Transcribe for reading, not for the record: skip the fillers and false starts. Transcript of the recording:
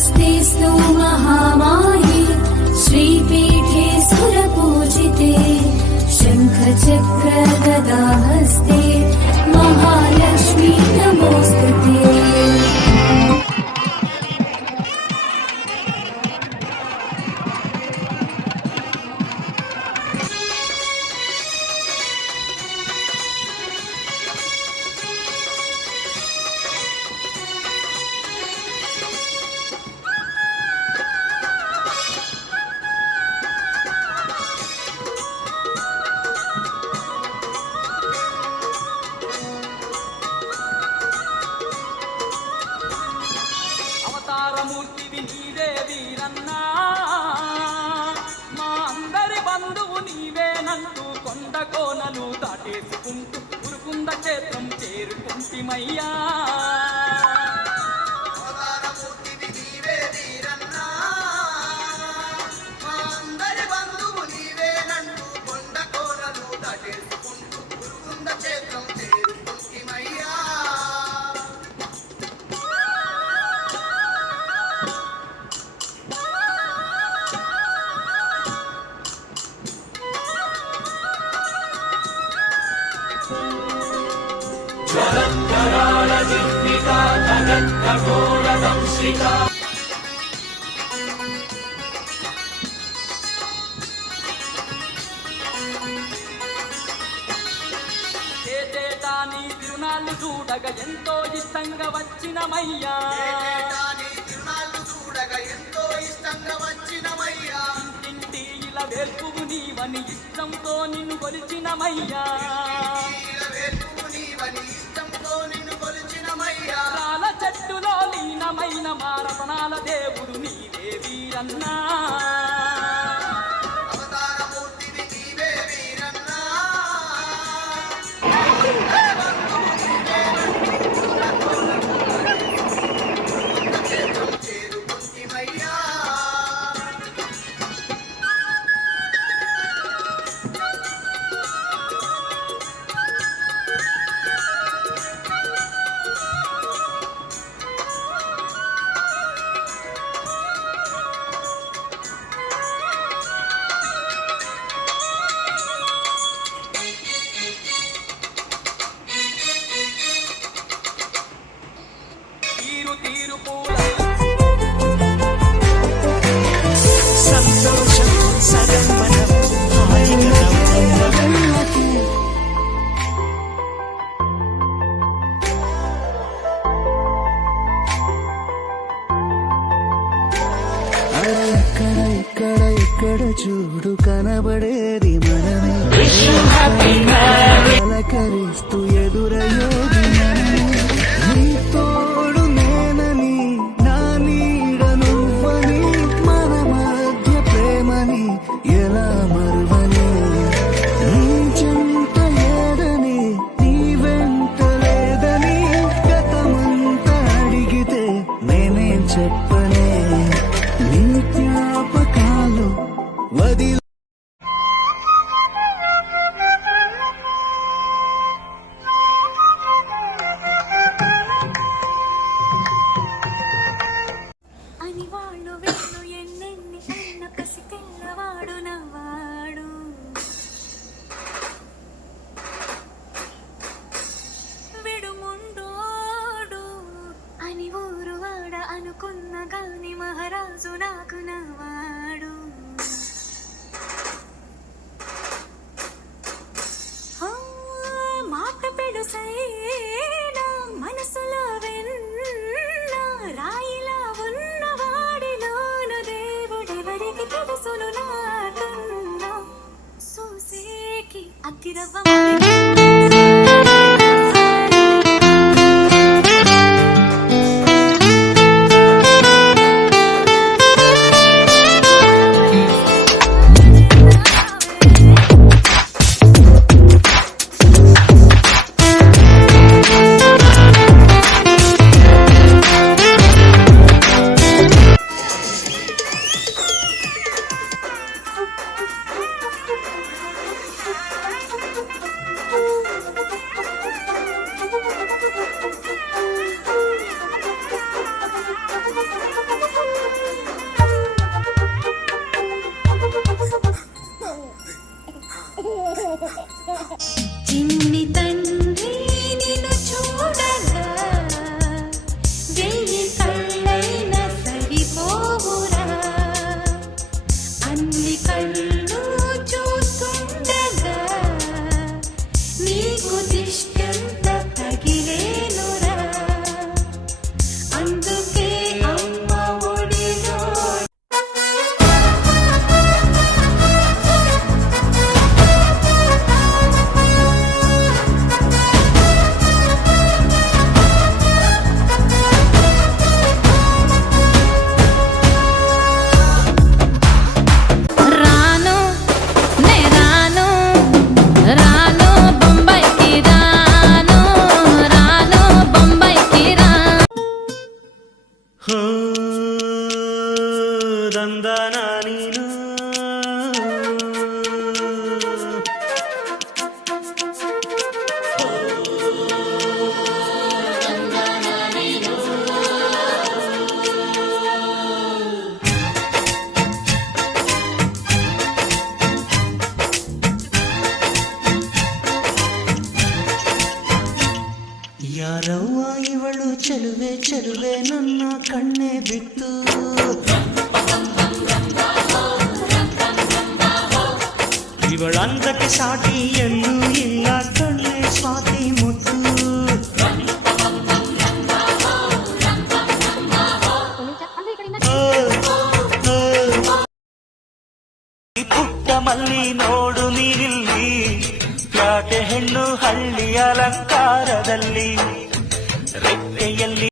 स्वस्तिस्तु महामाये श्रीपीठे सुरपूजिते शङ्खचक्र गदाहस्ते महालक्ष्मी नमोस्तुते। మూర్తివి నీవే వీరన్నా, మా అందరి బంధువు నీవేనంటూ కొండ కోనలు దాటేసుకుంటూ ఉరుకుంద క్షేత్రం చేరుకుంటిమయ్యా. ఏటేటా నీ తిరునాళ్ళు చూడగా ఎంతో ఇష్టంగా వచ్చినమయ్యా, ఇంటింటి ఇలా వేల్పువు నీవని ఇష్టంతో నిన్ను కొలిచినమయ్యా. రాల చెట్టులో లీనమైన మారతనాల దేవుడు నీవే వీరన్నా. ఇక్కడ చూడు కనబడేది మనమే, అలకరిస్తూ ఎదురయ్యేది మనమే. నీ తోడు నేనని నా నీడ నువ్వని మన మధ్య ప్రేమని ఎలా మరువని, నీ చెంత లేదని నీ వెంట లేదని గతమంతా అడిగితే నేనేం చెప్పనే. నీ జ్ఞాపకాలు వదిలి అని వాళ్ళు వెళ్ళు ఎన్నెన్ని అన్న కసి తెల్లవాడు నవ్వాడు. విడుముండోడు అని ఊరు వాడ అనుకున్న గాని మహారాజు నాకు నవ్వాడు. మాట పెడుసైనా మనసులో వెన్న రాయిలా ఉన్నవాడిలోన దేవుడెవరికి తెలుసును నాకన్నా. సూసేకి అతిరవ ಯಾರವ್ವ ಇವಳು ಚೆಲುವೆ ಚೆಲುವೆ ನನ್ನ ಕಣ್ಣೆ ಬಿತ್ತು ಇವಳಂದಕ್ಕೆ ಸಾಟಿ ಎಲ್ಲೂ ಇಲ್ಲ ಕಣ್ಣೆ ಸ್ವಾತಿ ಮುತ್ತು ಪುಟ್ಟ ಮಲ್ಲಿ ನೋಡು ನೀರಿಲ್ಲಿ ಪ್ಯಾಟೆ ಹೆಣ್ಣು ಹಳ್ಳಿ ಅಲಂಕಾರದಲ್ಲಿ ರೆಕ್ಕೆಯಲ್ಲಿ